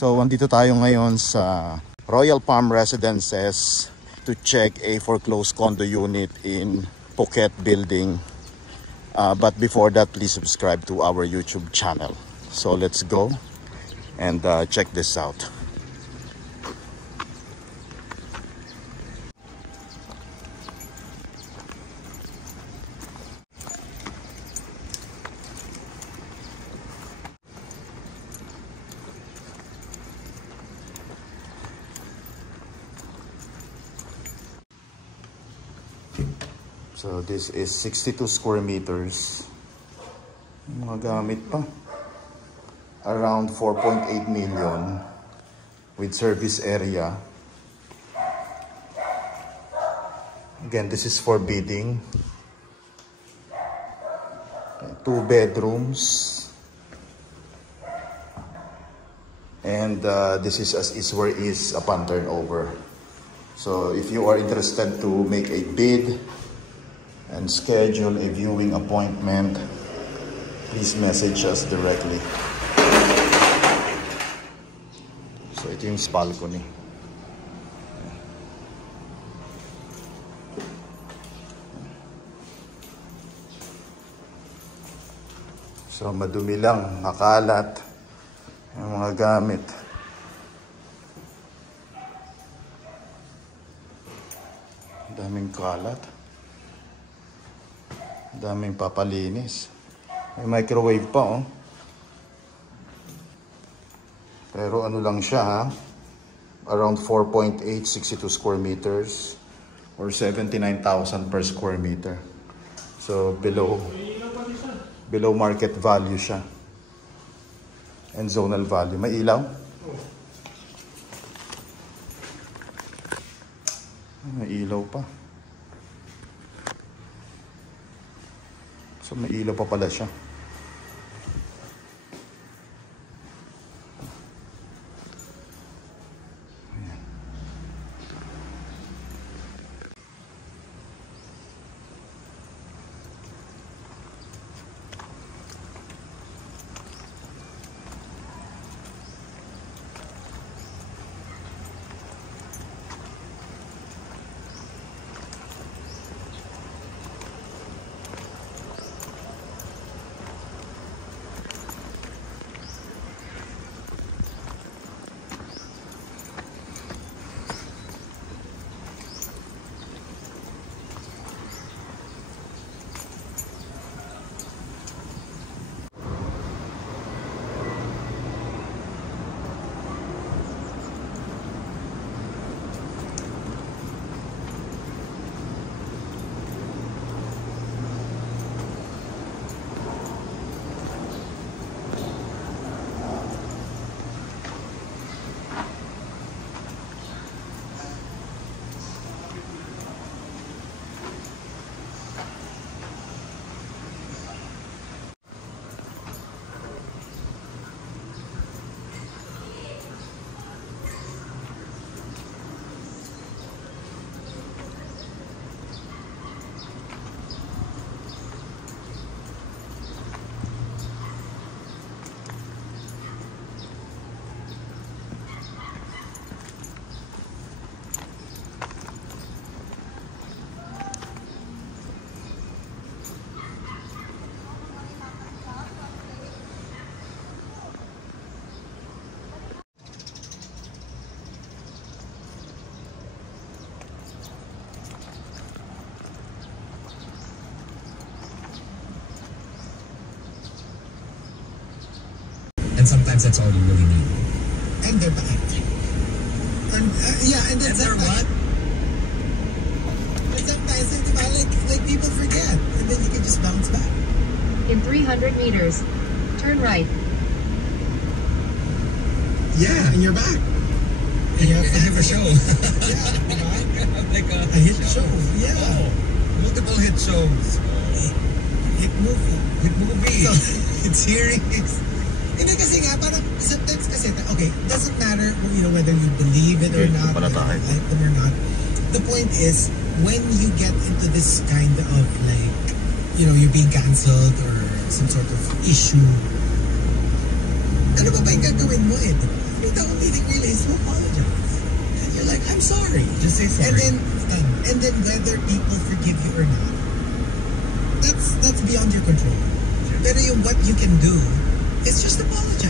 So, andito tayo ngayon sa Royal Palm Residences to check a foreclosed condo unit in Phuket building. But before that, please subscribe to our YouTube channel. So, let's go and check this out. So this is 62 square meters. Mga gamit pa. Around 4.8 million with service area. Again, this is for bidding. 2 bedrooms. And this is as is where is upon turnover. So if you are interested to make a bid and schedule a viewing appointment, please message us directly. So ito yung balcony. So madumi lang, makalat yung mga gamit. Daming kalat. Daming papalinis. May microwave pa, oh. Pero ano lang siya, ha? Around 4.8, 62 square meters or 79,000 per square meter. So below market value siya. And zonal value. May ilaw? May ilaw pa. So may ilaw pa pala siya. And sometimes that's all you really need. And they're back. And and then sometimes, and sometimes it's about like people forget, and then you can just bounce back. In 300 meters, turn right. Yeah, and you're back. And you have a show. Yeah, like a hit show. Yeah, multiple hit shows. Hit movie. So, it's series. Hindi kasi nga, parang sometimes kasi, okay, doesn't matter, you know, whether you believe it or not, whether you like them or not. The point is, when you get into this kind of like, you know, you're being cancelled or some sort of issue, ano ba yung gagawin mo eh? mean, the only thing really is to apologize. And you're like, I'm sorry. Just say sorry. And then whether people forgive you or not, that's beyond your control. Pero yung what you can do is just apologize.